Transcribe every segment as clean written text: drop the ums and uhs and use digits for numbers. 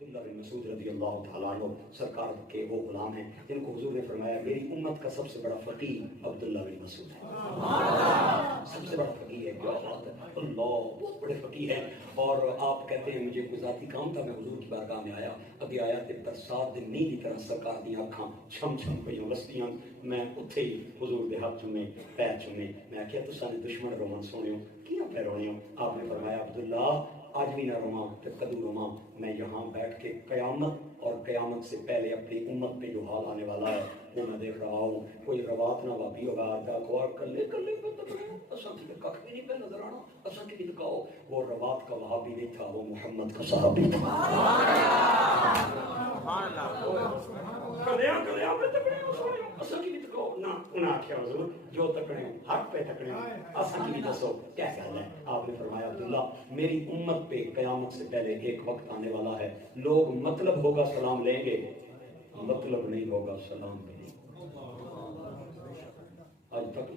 عبداللہ بن مسعود رضی اللہ تعالیٰ عنہ سرکار کے وہ غلام ہیں جن کو حضور نے فرمایا میری امت کا سب سے بڑا فقیہ عبداللہ بن مسعود ہے، سب سے بڑا فقیہ ہے، کیا بات ہے، اللہ بہت بڑے فقیہ ہیں۔ اور آپ کہتے ہیں مجھے کوئی ذاتی کام تھا، میں حضور کی بارگاہ میں آیا، اگے آیا تے برسات دن نیند کی طرح سرکار دی آنکھاں چھم چھم پہ وسطیاں، میں اتھے ہی حضور دے ہاتھ چومے پیر چومے، میں کیا تساں نے دشمن رومن سونے ہو کیا پہ رونے ہو؟ آپ نے فرمایا عبداللہ آج بھی نہ رواں پھر کدو رواں، میں یہاں بیٹھ کے قیامت اور قیامت سے پہلے اپنی امت پہ جو حال آنے والا ہے وہ میں دیکھ رہا ہوں۔ کوئی روات نہ وابی ہوگا آدھا کوار کلے کلے پہ تکڑے اساں کی ککھ بھی نہیں پہ نظر آنا، اساں کی بھی دکھاؤ، وہ روات کا وہابی نہیں تھا، وہ محمد کا صحابی تھا۔ کلیاں کلیاں پہ تکڑے اساں کی بھی دکھاؤ نہ، انہاں آکھیا حضور جو تکڑے حق پہ تکڑے اساں کی بھی دسو کیا خیال ہے؟ آپ نے فرمایا عبداللہ میری امت پہ قیامت سے پہلے ایک وقت آنے والا ہے، لوگ مطلب ہوگا سلام لیں گے، مطلب نہیں ہوگا سلام بھی نہیں۔ آج تک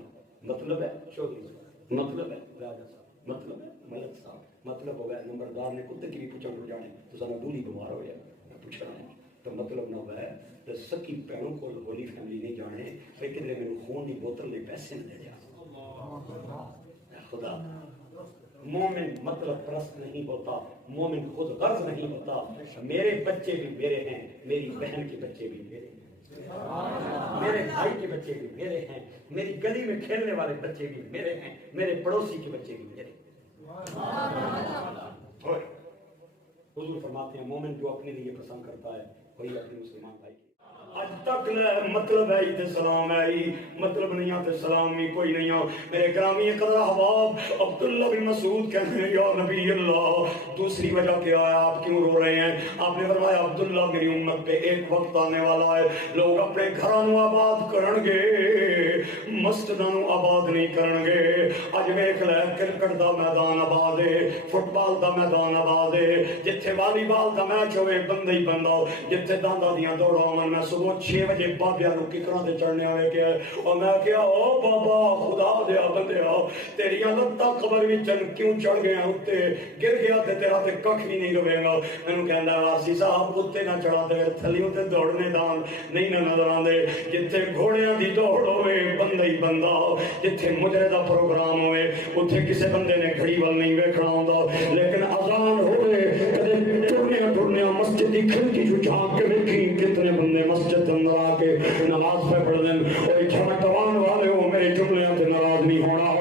مطلب ہے چودھری صاحب، مطلب ہے راجہ صاحب، مطلب ہے ملک صاحب، مطلب ہو گیا نمبردار نے کتے کی بھی پوچھا ٹر جانے تو سارا دوری بیمار ہو گیا پوچھ رہا ہے تو مطلب نہ ہوا ہے تو سکی پیروں کو ہولی فیملی نہیں جانے پھر کدھر میرے خون کی بوتل نے پیسے نہ دے دیا۔ خدا مومن مطلب پرست نہیں ہوتا، مومن خود غرض نہیں ہوتا، میرے بچے بھی میرے ہیں، میری بہن کے بچے بھی میرے ہیں، میرے بھائی کے بچے بھی میرے ہیں، میری گلی میں کھیلنے والے بچے بھی میرے ہیں، میرے پڑوسی کے بچے بھی میرے ہیں۔ حضور فرماتے ہیں مومن جو اپنے لیے پسند کرتا ہے وہی اپنے مسلمان بھائی کی۔ اج تک مطلب ہے تے سلام ہے، مطلب نہیں آتے سلام بھی کوئی نہیں ہو۔ میرے گرامی قدر احباب عبداللہ بن مسعود کہتے ہیں یا نبی اللہ دوسری وجہ کیا ہے، آپ کیوں رو رہے ہیں؟ آپ نے فرمایا عبداللہ میری امت پہ ایک وقت آنے والا ہے لوگ اپنے گھروں آباد کرن گے، مسجدوں آباد نہیں کرن گے۔ اج ویکھ لے کرکٹ دا میدان آباد ہے، فٹ بال دا میدان آباد ہے، جتھے والی بال دا میچ ہوئے بندہ ہی بندہ، جتھے داندا دیاں دوڑاں ہون۔ میں صبح 6 بجے بابیاں نوں ککراں تے چڑھنے آئے کہ اور میں کہا او بابا خدا دیا بندیا تیریاں لتاں قبر وچ کیوں چڑھ گیا اتے گر گیا تے تیرا تے ککھ بھی نہیں رہے گا۔ مینوں کہندا واسی صاحب اتے نہ چڑھا تے تھلیوں تے دوڑنے دان نہیں نہ نظر آندے، جتھے گھوڑیاں دی دوڑ ہوئے بندہ ہی بندہ، جتھے مجرے دا پروگرام ہوئے اتھے کسے بندے نے گھڑی وال نہیں ویکھنا ہوندا، لیکن اذان ہوئے کدے ٹرنے مسجد دی کھڑکی جو جھانک کے ویکھی کتنے بندے مسجد اندر آ کے نماز پہ پڑھ دیں۔ اور جھمٹوان والے ہو میرے جملے سے ناراض نہیں ہونا،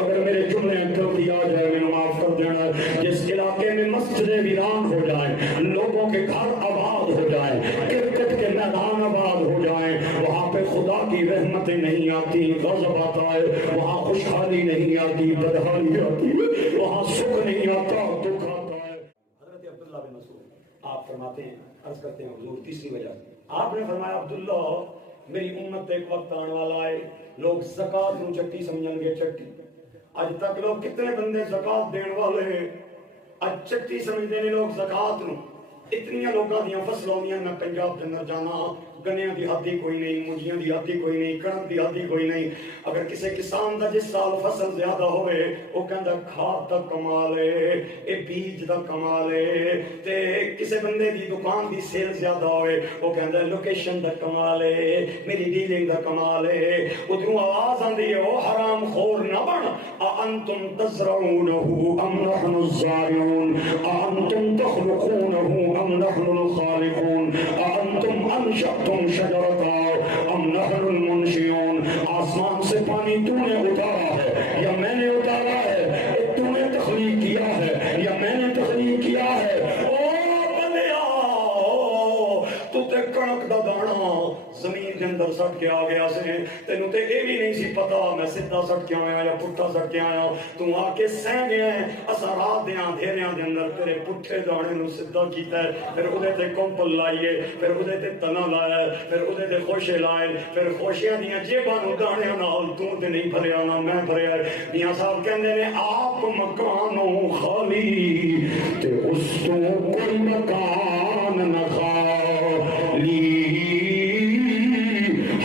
اگر میرے جملے غلطی آ جائے میں معاف کر دینا۔ جس علاقے میں مسجدیں ویران ہو جائیں، لوگوں کے گھر آباد ہو جائیں، کرکٹ کے میدان آباد ہو جائیں، وہاں پہ خدا کی رحمتیں نہیں آتی، غضب آتا ہے، وہاں خوشحالی نہیں آتی، بدحالی آتی ہے، وہاں سکھ نہیں آتا، دکھ آتا ہے۔ حضرت عبداللہ بن مسعود آپ فرماتے ہیں عرض کرتے ہیں حضور تیسری وجہ آپ نے فرمایا عبداللہ میری امت ایک وقت آنے والا ہے لوگ زکات نو چٹی سمجھن گے، چٹی۔ اج تک لوگ کتنے بندے زکات دین والے ہیں، اج چٹی سمجھتے ہیں لوگ زکات نو۔ اتنی لوگاں دیاں فصل ہوندیاں، میں پنجاب دے اندر جانا گنیاں دی حد کوئی نہیں، مجیاں دی حد کوئی نہیں، کڑک دی حد کوئی نہیں۔ اگر کسی کسان دا جس سال فصل زیادہ ہوئے وہ کہندا کھاد دا کمال ہے، اے بیج دا کمال ہے، تے کسی بندے دی دکان دی سیل زیادہ ہوئے وہ کہندا لوکیشن دا کمال ہے، میری ڈیلنگ دا کمال ہے۔ ادھروں آواز آندی ہے او حرام خور نہ بن، اانتم تزرعونہ ام نحن الزارعون، اانتم تخلقونہ ام نحن الخالقون، اانتم انشأتم شجرتا ام نحن المنشئون۔ آسمان سے پانی تو نے اتارا ہے یا میں نے اتارا ہے؟ تو نے تخلیق کیا ہے یا میں نے تخلیق کیا ہے؟ او بندیا تو تے کڑک دا دانا زمین کے اندر سٹ کے آ گیا سے، تینوں تے اے بھی نہیں سی پتا میں سیدھا سٹ کے آیا یا پٹھا سٹ کے آیا، تو آ کے سہ گیا ہے اسا رات دیاں اندھیریاں دے اندر تیرے پٹھے دانے نو سیدھا کیتا ہے، پھر اودے تے کمپل لائیے، پھر اودے تے تنا لایا، پھر اودے تے خوشے لائے، پھر خوشیاں دیاں جیباں نو دانیاں نال تو تے نہیں بھریا نہ میں بھریا۔ میاں صاحب کہندے نے آپ مکانوں خالی تے اس تو کوئی مکان نہ خالی،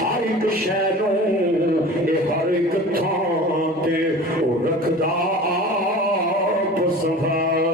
ہر ایک شہروں ہر ایک تھان تے او رکھدا آپ سنبھال۔